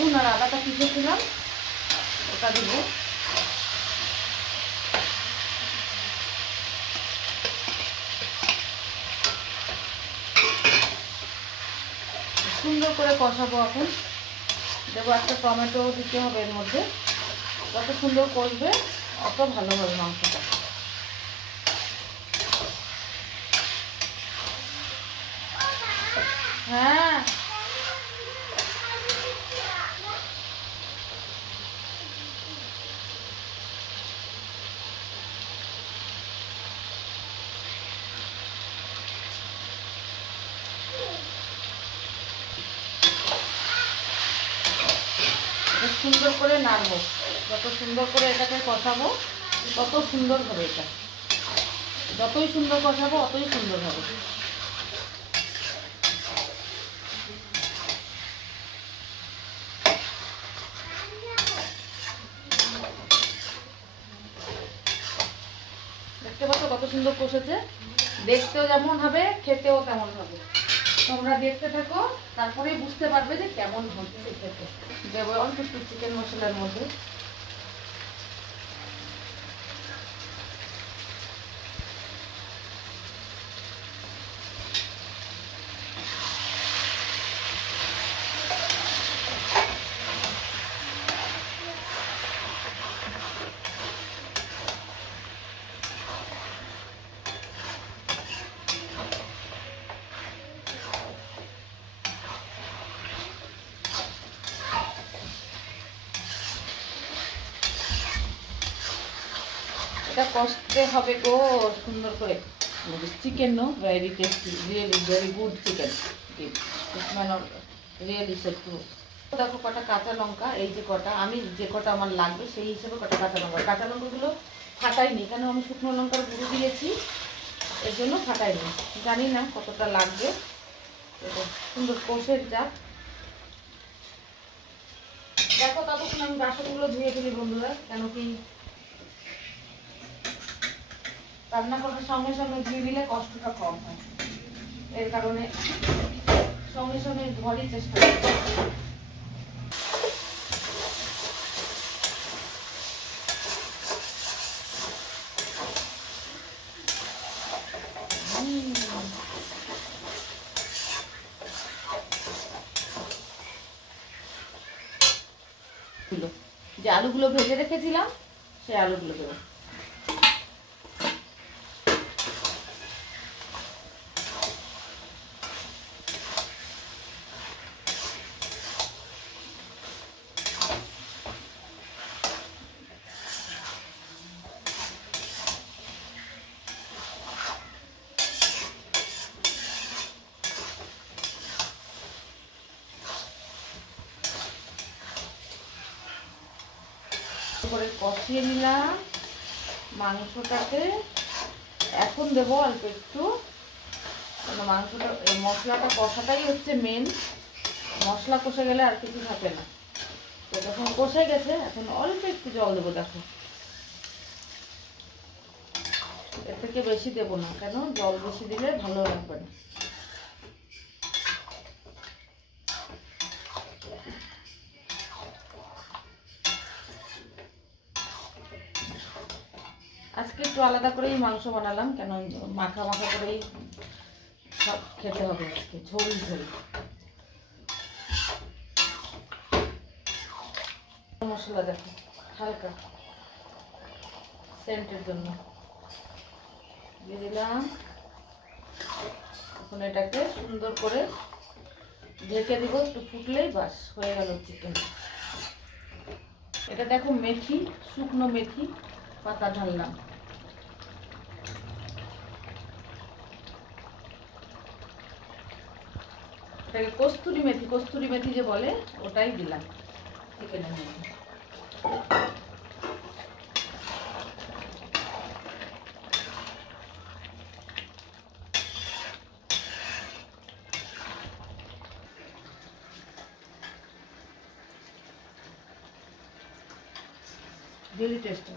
রসুন আর আদাটা পিষেছিলাম ওটা দিব। সুন্দর করে কষাবো। এখন দেবো একটা টমেটো দিতে হবে এর মধ্যে। যত সুন্দর কষবে অত ভালো হবে মাংসটা। হ্যাঁ সুন্দর করে নাড়বো। যত সুন্দর করে এটাকে কষাবো তত সুন্দর হবে। এটা যতই সুন্দর কষাবো অতই সুন্দর হবে। দেখতে পাচ্ছ কত সুন্দর কষেছে। দেখতেও যেমন হবে খেতেও তেমন হবে। তোমরা দেখতে থাকো, তারপরেই বুঝতে পারবে যে কেমন হচ্ছে খেতে। দেবো অল্প একটু চিকেন মশলার মধ্যে। এটা কষতে হবে গো সুন্দর করে। Chicken no very tasty, really very good chicken. Really true. দেখো কটা কাঁচা লঙ্কা, এই যে কটা আমি যে কটা আমার লাগবে সেই হিসেবে কটা কাঁচা লঙ্কা। কাঁচা লঙ্কাগুলো ফাটাইনি, কেন আমি শুকনো লঙ্কার গুঁড়ো দিয়েছি, এর জন্য ফাটাইনি। জানি না কতটা লাগবে। সুন্দর কষে যাক। দেখো ততক্ষণ আমি বাসনগুলো ধুয়ে ফেলি বন্ধুরা। কেন কি রান্না করার সঙ্গে সঙ্গে ধুয়ে দিলে কষ্টটা কম হয়, এর কারণে সঙ্গে সঙ্গে ধোয়ারই চেষ্টা করি। যে আলুগুলো ভেজে রেখেছিলাম সেই আলুগুলো দেবো। করে কষিয়ে নিলাম মাংসটাকে। এখন দেবো অল্প একটু, মাংসটা মশলাটা কষাটাই হচ্ছে মেন। মশলা কষে গেলে আর কিছু থাকে না। তো যখন কষে গেছে এখন অল্প একটু জল দেবো। দেখো এর থেকে বেশি দেবো না, কেন জল বেশি দিলে ভালো লাগবে না। আজকে একটু আলাদা করেই মাংস বানালাম, কেন মাখা মাখা করেই সব খেতে হবে আজকে, ঝোল ঝোল। মশলা দেখো হালকা সেন্টের জন্য দিয়ে দিলাম। এখন এটাকে সুন্দর করে ঢেকে দিব, একটু ফুটলেই বাস হয়ে গেল চিকেন। এটা দেখো মেথি, শুকনো মেথি পাতা ঢাললাম। এটাকে কস্তুরি মেথি যে বলে ওটাই দিলাম চিকেনের মধ্যে। really tasty.